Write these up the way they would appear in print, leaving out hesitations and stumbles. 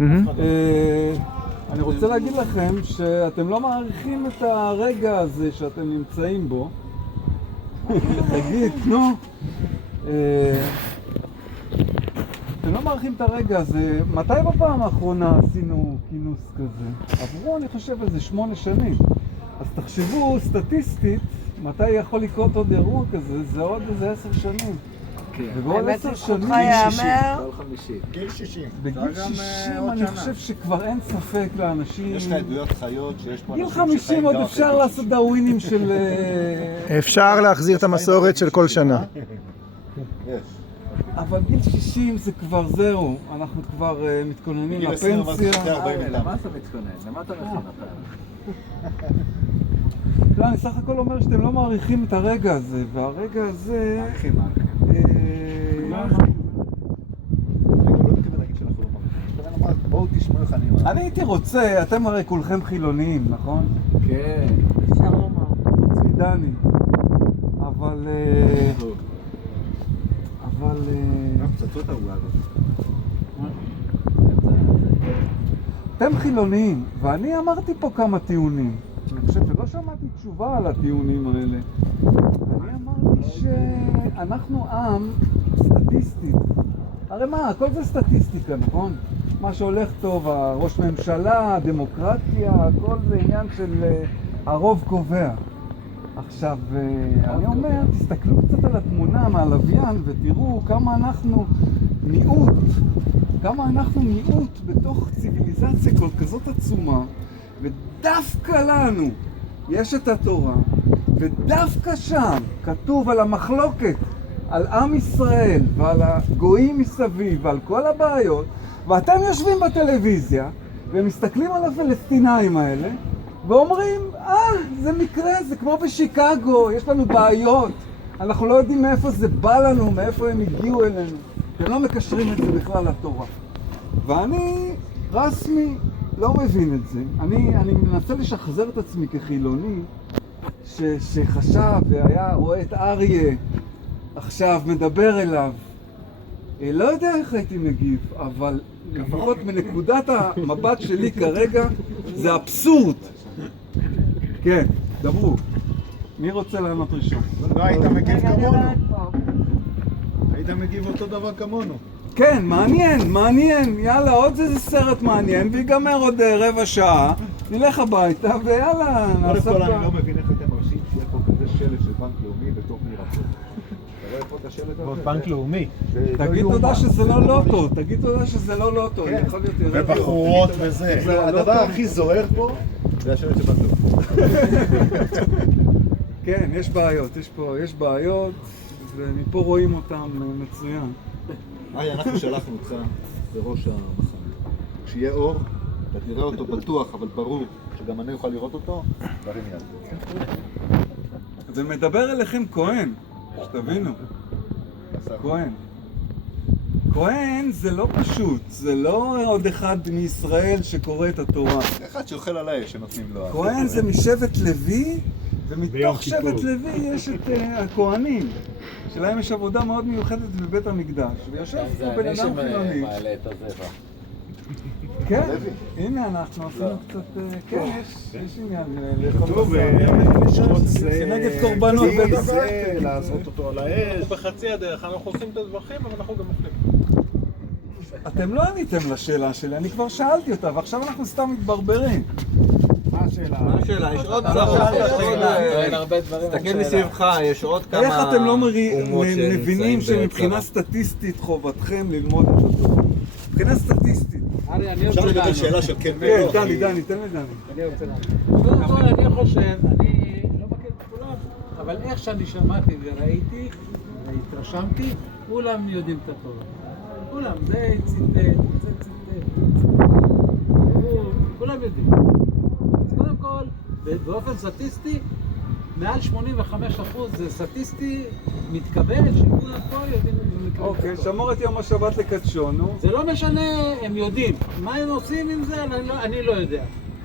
אני רוצה להגיד לכם שאתם לא מעריכים את הרגע הזה שאתם נמצאים בו. תגיד, נו. אתם לא מעריכים את הרגע הזה. מתי בפעם האחרונה עשינו כינוס כזה? עברו, אני חושב, איזה 8 שנים. אז תחשבו סטטיסטית, מתי יכול לקרות עוד אירוע כזה? זה עוד איזה 10 שנים. ובעוד 10 שנים... גיל 60. בגיל 60 אני חושב שכבר אין ספק לאנשים... יש לך עדויות חיות שיש פה גיל 50 עוד אפשר לעשות דאווינים של... אפשר להחזיר את המסורת של כל שנה. יש. אבל גיל 60 זה כבר זהו, אנחנו כבר מתכוננים לפנסיה. למה אתה מתכונן? למה אתה מכין אותנו? לא, אני סך הכל אומר שאתם לא מעריכים את הרגע הזה, והרגע הזה... מעריכים. בואו תשמעו איך אני אומר. אני הייתי רוצה, אתם הרי כולכם חילוניים, נכון? כן. אפשר לומר. חוץ מדני. אבל... פצצות העולה הזאת. אתם חילוניים, ואני אמרתי פה כמה טיעונים. אני חושב שלא שמעתי תשובה על הטיעונים האלה. אני אמרתי שאנחנו עם סטטיסטי. הרי מה, הכל זה סטטיסטיקה, נכון? מה שהולך טוב, הראש ממשלה, הדמוקרטיה, הכל זה עניין של הרוב קובע. עכשיו, אני אומר, תסתכלו קצת על התמונה מהלוויין ותראו כמה אנחנו מיעוט בתוך ציוויליזציה כל כזאת עצומה, ודווקא לנו יש את התורה, ודווקא שם כתוב על המחלוקת, על עם ישראל ועל הגויים מסביב ועל כל הבעיות, ואתם יושבים בטלוויזיה ומסתכלים על הפלסטינאים האלה ואומרים, זה מקרה, זה כמו בשיקגו, יש לנו בעיות, אנחנו לא יודעים מאיפה זה בא לנו, מאיפה הם הגיעו אלינו. אתם לא מקשרים את זה בכלל לתורה. ואני רסמי לא מבין את זה. אני מנסה לשחזר את עצמי כחילוני שחשב והיה רואה את אריה עכשיו מדבר אליו. לא יודע איך הייתי מגיב, אבל לפחות מנקודת המבט שלי כרגע זה אבסורד. כן, דברו. מי רוצה לענות ראשון? לא היית מגיב כמונו. היית מגיב אותו דבר כמונו. כן, מעניין. יאללה, עוד איזה סרט מעניין, ויגמר עוד רבע שעה. נלך הביתה, ויאללה, קודם נעשה כל אני לא מבין איך אתם מרשים שיהיה פה כזה שלט של בנק לאומי בתוך מירפות. אתה רואה פה את השלט הזה? בנק לאומי. תגיד תודה שזה לא לוטו, תגיד תודה שזה לא לוטו. יכול להיות יותר ובחורות וזה. הדבר הכי זוהר פה זה השלט של בנק לאומי. כן, יש בעיות, ומפה רואים אותם מצוין. אנחנו שלחנו אותך בראש המחנה. כשיהיה אור, אתה תראה אותו בטוח, אבל ברור שגם אני אוכל לראות אותו, דברים יד. זה מדבר אליכם כהן, שתבינו. כהן זה לא פשוט, זה לא עוד אחד מישראל שקורא את התורה. אחד שאוכל על האש שנותנים לו. כהן זה משבט לוי, ומתוך שבט לוי יש את הכהנים, שלהם יש עבודה מאוד מיוחדת בבית המקדש, ויושב פה בן אדם חילוני. זה אני שמעלה את הזבח. כן, הנה אנחנו עשינו קצת, כן, יש עניין טוב, נגד קורבנות זה לעשות אותו על האש. בחצי הדרך אנחנו עושים את הדברים, אבל אנחנו גם אוכלים. אתם לא עניתם לשאלה שלי, אני כבר שאלתי אותה, ועכשיו אנחנו סתם מתברברים. מה השאלה? מה השאלה? יש עוד תסתכל מסביבך, יש עוד כמה... איך אתם לא אומות מבינים שנמצאים שמבחינה סטטיסטית חובתכם ללמוד את התורה? מבחינה סטטיסטית. אפשר לדבר שאלה של כן כן, ולא. דני, תן לדני. אני רוצה לענות. קודם כל אני חושב, אני לא מכיר את כולם, אבל איך שאני שמעתי וראיתי והתרשמתי, כולם יודעים את התורה. כולם, זה ציטט, כולם יודעים. אז קודם כל, באופן סטטיסטי, מעל 85% זה סטטיסטי מתקבל שכולם פה יודעים. אוקיי, שמור את יום השבת לקדשו, נו. זה לא משנה, הם יודעים. מה הם עושים עם זה, אני לא יודע.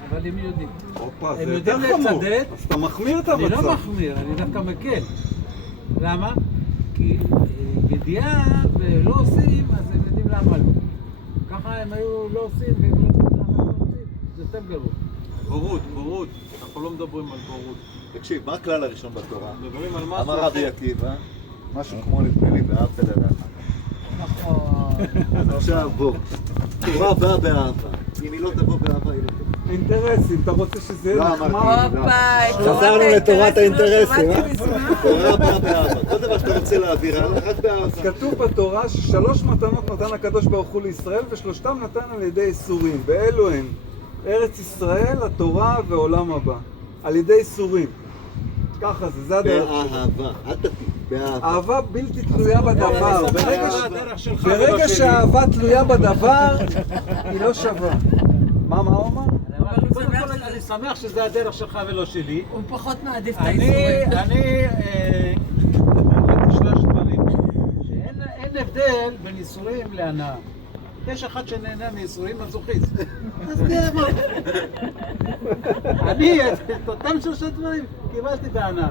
אבל הם יודעים. הופה, זה הם יותר יודעים חמור. לצדד. אז אתה מחמיר את המצב. אני לא מחמיר, אני דווקא מקל. למה? כי ידיעה ולא עושים, אז הם יודעים למה לא. ככה ככה הם היו לא עושים, והם לא עושים, זה יותר גרוע. בורות. אנחנו לא מדברים על בורות. תקשיב, מה הכלל הראשון בתורה? מדברים על משהו אמר רבי עקיבא, משהו כמו נדמה לי ואהבת לרעך. נכון. אז עכשיו בוא, תורה באה באהבה. אם היא לא תבוא באהבה, היא לא תבוא. אינטרסים, אתה רוצה שזה לא יהיה אמרתי, נחמד? לא. חזרנו לתורת האינטרסים, תורה באה באהבה. כל דבר שאתה רוצה להעביר, רק באהבה. כתוב בתורה ששלוש מתנות נתן הקדוש ברוך הוא לישראל ושלושתם נתן על ידי איסורים. ואלו הן ארץ ישראל, התורה ועולם הבא. על ידי איסורים. ככה זה הדרך. באהבה, אל תטיף, באהבה. אהבה בלתי תלויה בדבר. הדרך ברגע שהאהבה תלויה בדבר, היא לא שווה. מה הוא אמר? קודם כל אני שמח שזה הדרך שלך ולא שלי. הוא פחות מעדיף את אני האיסורים. הבנתי שלוש דברים, שאין הבדל בין איסורים להנאה. יש אחד שנהנה מאיסורים מזוכיסט. אז תראה מה. אני את אותם שלושה דברים קיבלתי בהנאה.